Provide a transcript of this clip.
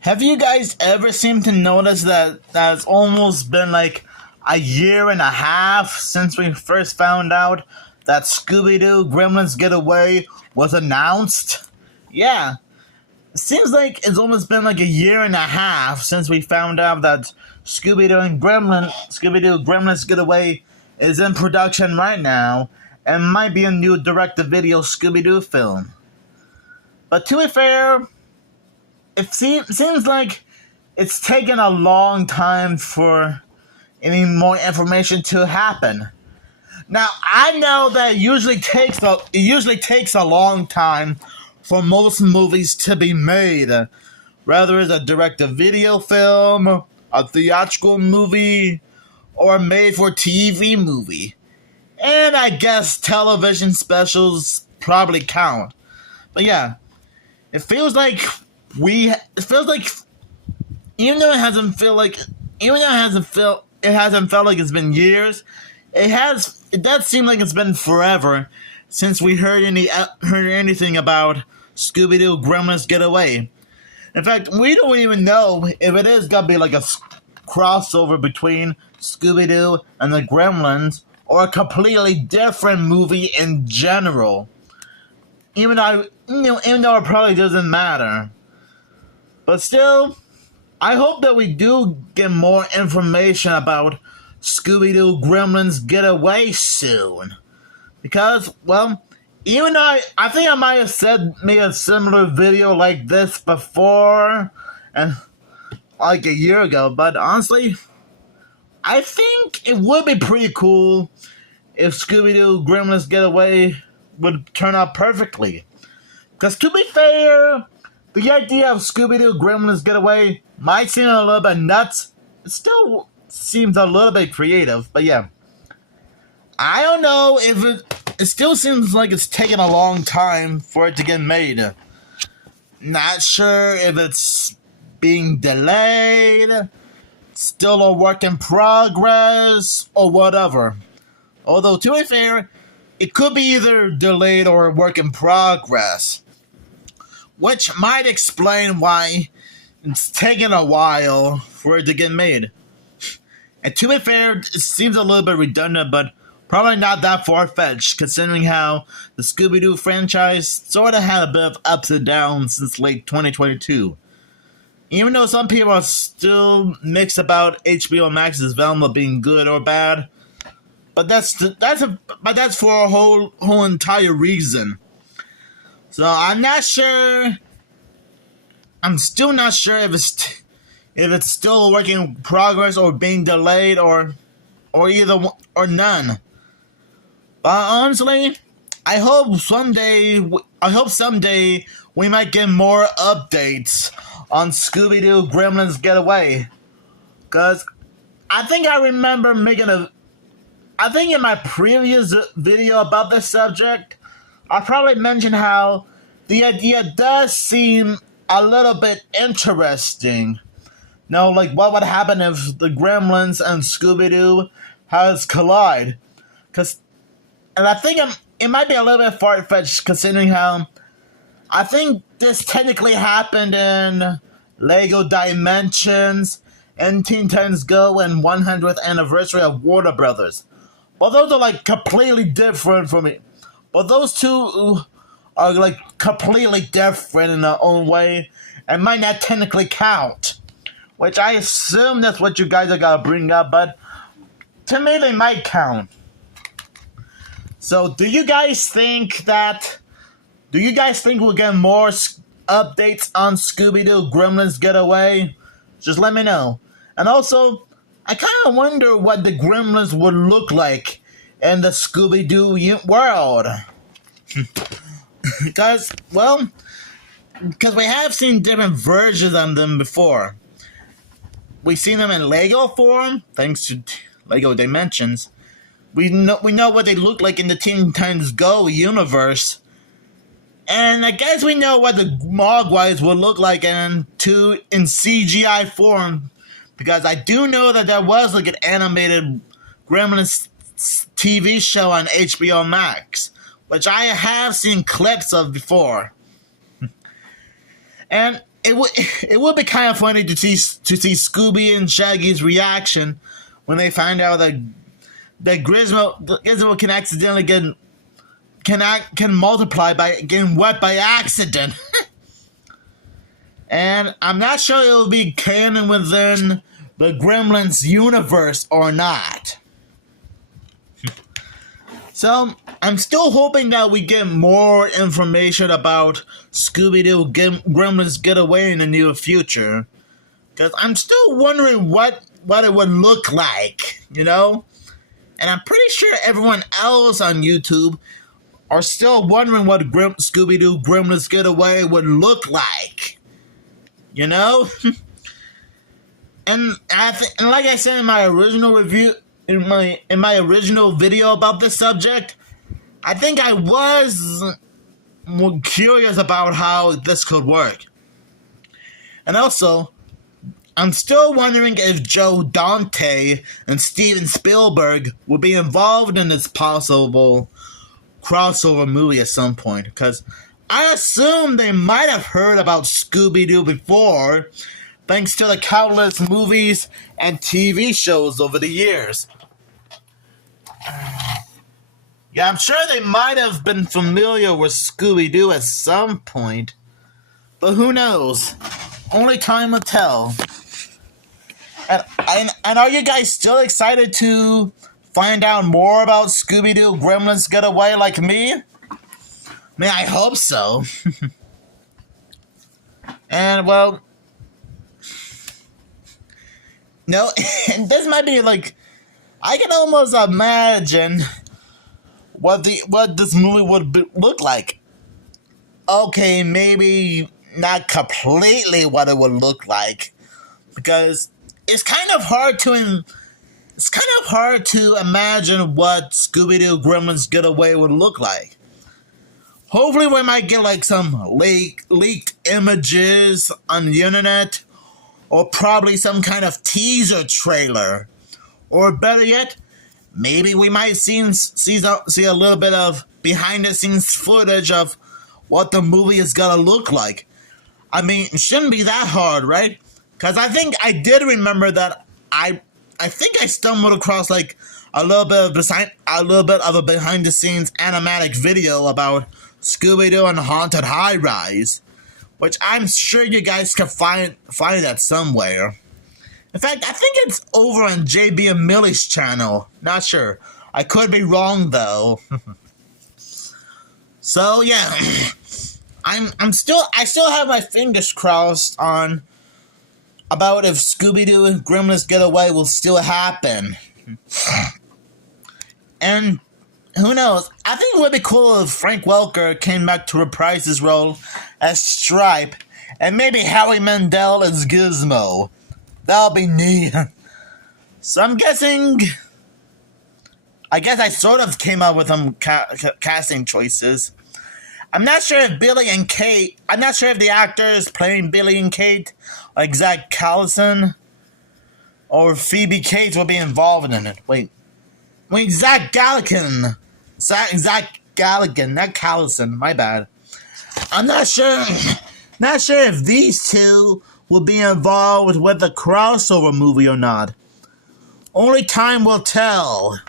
Have you guys ever seemed to notice that it's almost been like a year and a half since we first found out that Scooby-Doo Gremlins Getaway was announced? Yeah, it seems like it's almost been like a year and a half since we found out that Scooby-Doo Gremlins Getaway is in production right now and might be a new direct-to-video Scooby-Doo film. But to be fair, seems like it's taken a long time for any more information to happen. Now I know that it usually takes a long time for most movies to be made, whether it's a direct-to-video film, a theatrical movie, or a made-for-TV movie. And I guess television specials probably count. But yeah, it feels like it feels like even though it hasn't felt like it's been years, it does seem like it's been forever since we heard anything about Scooby-Doo Gremlins Getaway. In fact, we don't even know if it is gonna be like a crossover between Scooby-Doo and the Gremlins, or a completely different movie in general. Even though it probably doesn't matter. But still, I hope that we do get more information about Scooby-Doo Gremlins Getaway soon. Because, well, even though I think I might have made a similar video like this before, and like a year ago, but honestly, I think it would be pretty cool if Scooby-Doo Gremlins Getaway would turn out perfectly. Because to be fair, the idea of Scooby-Doo Gremlins Getaway might seem a little bit nuts. It still seems a little bit creative, but yeah. I don't know if it still seems like it's taking a long time for it to get made. Not sure if it's being delayed, still a work in progress, or whatever. Although, to be fair, it could be either delayed or work in progress, which might explain why it's taken a while for it to get made. And to be fair, it seems a little bit redundant, but probably not that far-fetched, considering how the Scooby-Doo franchise sort of had a bit of ups and downs since late 2022. Even though some people are still mixed about HBO Max's Velma being good or bad, but that's for a whole entire reason. So I'm still not sure if it's still a work in progress or being delayed or none. But honestly, I hope someday we might get more updates on Scooby-Doo Gremlins Getaway. Cause I think in my previous video about this subject, I probably mentioned how the idea does seem a little bit interesting. Like what would happen if the Gremlins and Scooby-Doo has collide? And I think it might be a little bit far-fetched considering how I think this technically happened in Lego Dimensions and Teen Titans Go and 100th Anniversary of Warner Brothers. But those are like completely different from me. But those two are like completely different in their own way and might not technically count. Which I assume that's what you guys are gonna bring up, but to me they might count. So do you guys think we'll get more updates on Scooby-Doo Gremlins Getaway? Just let me know. And also, I kind of wonder what the Gremlins would look like in the Scooby-Doo world. Because we have seen different versions of them before. We've seen them in Lego form, thanks to Lego Dimensions. We know what they look like in the Teen Titans Go universe. And I guess we know what the Mogwais will look like in CGI form. Because I do know that there was like an animated Gremlins TV show on HBO Max, which I have seen clips of before. And it would be kind of funny to see Scooby and Shaggy's reaction when they find out that Gizmo can accidentally can multiply by getting wet by accident. And I'm not sure it will be canon within the Gremlins universe or not. So, I'm still hoping that we get more information about Scooby-Doo Gremlins Getaway in the near future. Because I'm still wondering what it would look like, you know? And I'm pretty sure everyone else on YouTube are still wondering what Scooby-Doo Gremlins Getaway would look like. You know? and like I said in my original review, in my original video about this subject, I think I was more curious about how this could work. And also, I'm still wondering if Joe Dante and Steven Spielberg will be involved in this possible crossover movie at some point, because I assume they might have heard about Scooby-Doo before, thanks to the countless movies and TV shows over the years. Yeah, I'm sure they might have been familiar with Scooby-Doo at some point, but who knows? Only time will tell. And are you guys still excited to find out more about Scooby-Doo Gremlins Getaway like me? Man, I hope so. And, well... No, and this might be like... I can almost imagine what this movie would look like. Okay, maybe not completely what it would look like, because it's kind of hard to imagine what Scooby-Doo Gremlins Getaway would look like. Hopefully we might get like some leaked images on the internet, or probably some kind of teaser trailer. Or better yet, maybe we might see a little bit of behind-the-scenes footage of what the movie is gonna look like. I mean, it shouldn't be that hard, right? Because I think I did remember that I think I stumbled across like a little bit of a behind-the-scenes animatic video about Scooby-Doo and Haunted High Rise, which I'm sure you guys can find that somewhere. In fact, I think it's over on JB and Millie's channel. Not sure. I could be wrong though. So yeah, I still have my fingers crossed on about if Scooby-Doo and Gremlins Getaway will still happen. And who knows? I think it would be cool if Frank Welker came back to reprise his role as Stripe, and maybe Howie Mandel as Gizmo. That'll be neat. So I'm guessing... I guess I sort of came up with some casting choices. I'm not sure if Billy and Kate... I'm not sure if the actors playing Billy and Kate, like Zach Callison, or Phoebe Cates will be involved in it. Wait, Zach Galligan. Zach Galligan, not Callison, my bad. I'm not sure if these two will be involved with the crossover movie or not. Only time will tell.